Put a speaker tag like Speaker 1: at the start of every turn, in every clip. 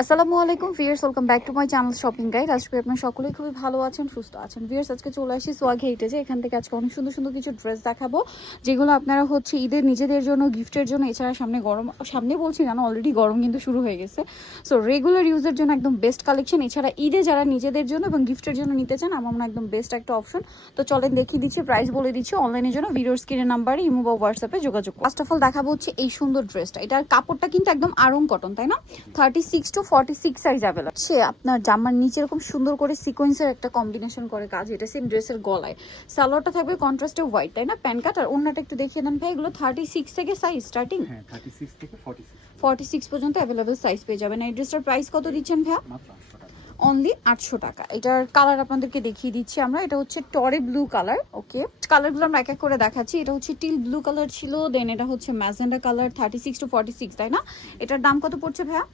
Speaker 1: আসসালামু আলাইকুম viewers welcome back to my channel shopping guide আজকে আপনার সকলেই খুবই ভালো আছেন, সুস্থ আছেন। ভিয়ার্স আজকে চলে আসি সোয়াগ হেইটেজে এখান থেকে আজকে অনেক সুন্দর সুন্দর কিছু ড্রেস দেখাবো, যেগুলো আপনারা হচ্ছে ঈদের নিজেদের জন্য গিফটের জন্য, এছাড়া সামনে গরম, সামনে বলছি না অলরেডি গরম কিন্তু শুরু হয়ে গেছে। সো রেগুলার ইউজের জন্য একদম বেস্ট কালেকশন এছাড়া ঈদে যারা নিজেদের জন্য এবং গিফটের জন্য নিতে চান, আমার মনে একদম বেস্ট একটা অপশন তো চলেন দেখিয়ে দিচ্ছি প্রাইস বলে দিচ্ছি অনলাইনের জন্য ভিডিওর স্ক্রিনের নাম্বারে ইমো বা হোয়াটসঅ্যাপে যোগাযোগ ফার্স্ট অফ অল দেখাবো হচ্ছে এই সুন্দর ড্রেসটা এটার কাপড়টা কিন্তু একদম আরং কটন তাই না? Thirty six to forty six size available সে আপনার জামার নিচে এরকম সুন্দর করে সিকোয়েন্সের একটা কম্বিনেশন করে কাজ এটা সেম ড্রেসের গলায়। সালোয়ারটা থাকবে কন্ট্রাস্টে হোয়াইট তাই না? প্যান কাট আর অন্যটা একটু দেখিয়ে দেন ভাই এগুলো থার্টি সিক্স থেকে সাইজ স্টার্টিং
Speaker 2: হ্যাঁ থার্টি সিক্স থেকে ফর্টি সিক্স
Speaker 1: পর্যন্ত অ্যাভেলেবেল সাইজ পেয়ে যাবেন। এই ড্রেসটার প্রাইস কত দিচ্ছেন ভাইয়া? অনলি আটশো টাকা। এটার কালার আপনাদেরকে দেখিয়ে দিচ্ছি আমরা। এটা হচ্ছে টরে ব্লু কালার ওকে কালারগুলো আমরা এক এক করে দেখাচ্ছি। এটা হচ্ছে টিল ব্লু কালার ছিল দেন এটা হচ্ছে magenta colour thirty six to forty six তাই না? এটার দাম কত পড়ছে ভাইয়া?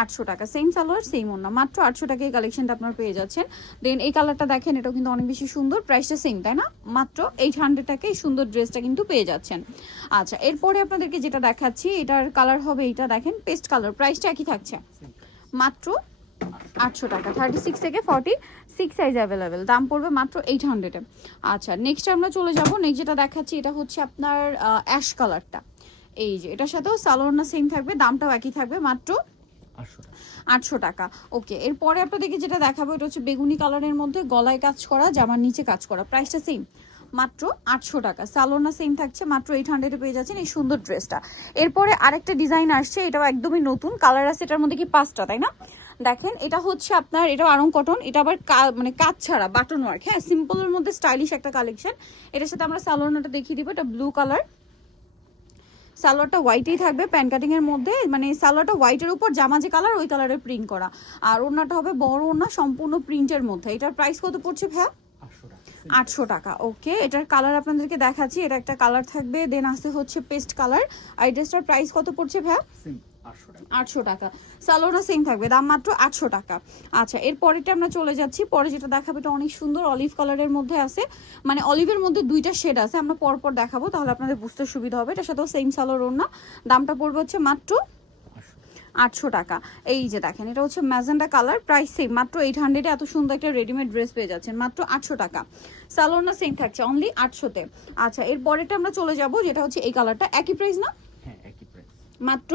Speaker 2: আটশো টাকা।
Speaker 1: সেম সালোয়ার সেম ওনা মাত্র আটশো টাকা এই কালেকশনটা আপনারা পেয়ে যাচ্ছেন। দেন এই কালারটা দেখেন এটাও কিন্তু অনেক বেশি সুন্দর। প্রাইসটা সেম তাই না? মাত্র এইট হান্ড্রেড টাকা এই সুন্দর ড্রেসটা কিন্তু পেয়ে যাচ্ছেন। আচ্ছা এরপরে আপনাদেরকে যেটা দেখাচ্ছি এটার কালার হবে এটা দেখেন পেস্ট কালার প্রাইসটা একই থাকছে। মাত্র আটশো টাকা থার্টি সিক্স থেকে ফর্টি সিক্স সাইজ অ্যাভেলেবেল দাম পড়বে মাত্র এইট হান্ড্রেডে আচ্ছা নেক্সট আমরা চলে যাব। নেক্সট যেটা দেখাচ্ছি এটা হচ্ছে আপনার অ্যাশ কালারটা এই যে এটার সাথেও সালোয়ার সেম থাকবে দামটাও একই থাকবে মাত্র
Speaker 2: আটশো টাকা।
Speaker 1: আটশো টাকা। ওকে এরপরে আপনাদেরকে যেটা দেখাবো এটা হচ্ছে বেগুনি কালারের মধ্যে গলায় কাজ করা জামার নিচে কাজ করা। প্রাইসটা সেম মাত্র আটশো টাকা। সালোনা সেম থাকছে মাত্র এইট হান্ড্রেডে পেয়ে যাচ্ছেন এই সুন্দর ড্রেসটা এরপরে আরেকটা ডিজাইন আসছে এটাও একদমই নতুন। কালার আছে এটার মধ্যে কি পাঁচটা তাই না? দেখেন, এটা হচ্ছে আপনার এটা আরং কটন, এটা আবার মানে কাজ ছাড়া বাটন ওয়ার্ক হ্যাঁ সিম্পলের মধ্যে স্টাইলিশ একটা কালেকশন এটার সাথে আমরা সালোনাটা দেখিয়ে দিব, এটা ব্লু কালার সালোয়ারটা হোয়াইটেই থাকবে প্যান কাটিং এর মধ্যে মানে সালোয়ারটা হোয়াইটের উপর জামা যে কালার ওই কালারের প্রিন্ট করা। আর ওনাটা হবে বড় ওনা সম্পূর্ণ প্রিন্টের মধ্যে। এটার প্রাইস কত পড়ছে ভ্যা
Speaker 2: আটশো টাকা
Speaker 1: ওকে এটার কালার আপনাদেরকে দেখাচ্ছি এটা একটা কালার থাকবে দেন আসতে হচ্ছে পেস্ট কালার আর ড্রেসটার প্রাইস কত পড়ছে ভ্যা
Speaker 2: আটশো টাকা।
Speaker 1: সালোনা সেম থাকবে দাম মাত্র আটশো টাকা। আচ্ছা এর পরেরটা আমরা চলে যাচ্ছি। পরে যেটা দেখাবো এটা অনেক সুন্দর অলিভ কালারের মধ্যে আছে। মানে অলিভের মধ্যে দুইটা শেড আছে আমরা পরপর দেখাবো তাহলে আপনাদের বুঝতে সুবিধা হবে। এটার সাথেও সেম সালোর না দামটা পড়বে হচ্ছে মাত্র
Speaker 2: আটশো
Speaker 1: টাকা। এই যে দেখেন এটা হচ্ছে ম্যাজেন্ডা কালার প্রাইস সেম মাত্র এইট হান্ড্রেডে এত সুন্দর একটা রেডিমেড ড্রেস পেয়ে যাচ্ছেন মাত্র আটশো টাকা। সালোনা সেম থাকছে অনলি আটশোতে। আচ্ছা এর পরেরটা আমরা চলে যাব যেটা হচ্ছে এই কালারটা। একই প্রাইস না?
Speaker 2: হ্যাঁ
Speaker 1: মাত্র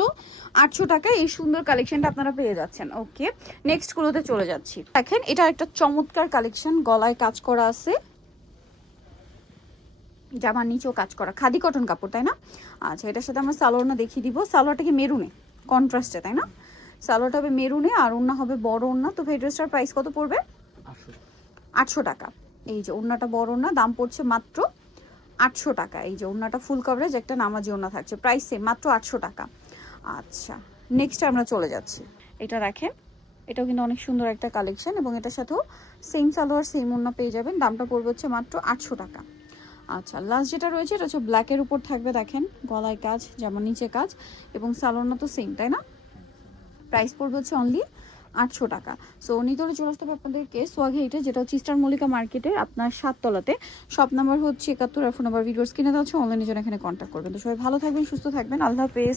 Speaker 1: আটশো টাকায় এই সুন্দর কালেকশনটা আপনারা পেয়ে যাচ্ছেন। ওকে নেক্সট গুলোতে চলে যাচ্ছি। দেখেন এটা একটা চমৎকার কালেকশন গলায় কাজ করা আছে। জামার নিচেও কাজ করা খাদি কটন কাপড় তাই না? আচ্ছা এটার সাথে আমরা সালোয়ারটা দেখিয়ে দিব। সালোয়ারটা কি মেরুনে কন্ট্রাস্টে তাই না? সালোয়ারটা হবে মেরুনে আর ওন্না হবে বড় ওন্না তো এই ড্রেসটার প্রাইস কত পড়বে?
Speaker 2: আটশো টাকা।
Speaker 1: এই যে ওন্নাটা বড় ওন্না দাম পড়ছে মাত্র আটশো টাকা। এই যে ওন্নাটা ফুল কভারেজ একটা নামাজি ওন্না থাকছে। প্রাইস সেম মাত্র আটশো টাকা। আচ্ছা নেক্সট আমরা চলে যাচ্ছি। এটা দেখেন এটাও কিন্তু অনেক সুন্দর একটা কালেকশন এবং এটার সাথেও সেম সালোয়ার সেম ওন্না পেয়ে যাবেন। দামটা পড়বে হচ্ছে মাত্র আটশো টাকা। আচ্ছা লাস্ট যেটা রয়েছে, এটা হচ্ছে ব্ল্যাকের উপর থাকবে, দেখেন, গলায় কাজ, যেমন নিচে কাজ, এবং সালোনা তো সেম তাই না? প্রাইস পড়বে হচ্ছে অনলি আটশো টাকা। সো নিতলে চলে আসতে হবে আপনাদেরকে সোয়াগে এটা যেটা হচ্ছে ইস্টার মল্লিকা মার্কেটে আপনার সাততলাতে। সব নাম্বার হচ্ছে একাত্তর, আর ফোন নাম্বার ভিডিওস কিনে দেওয়া হচ্ছে অনলাইনে জন্য এখানে কন্ট্যাক্ট করবেন। তো সবাই ভালো থাকবেন, সুস্থ থাকবেন, আল্লাহ হাফেজ।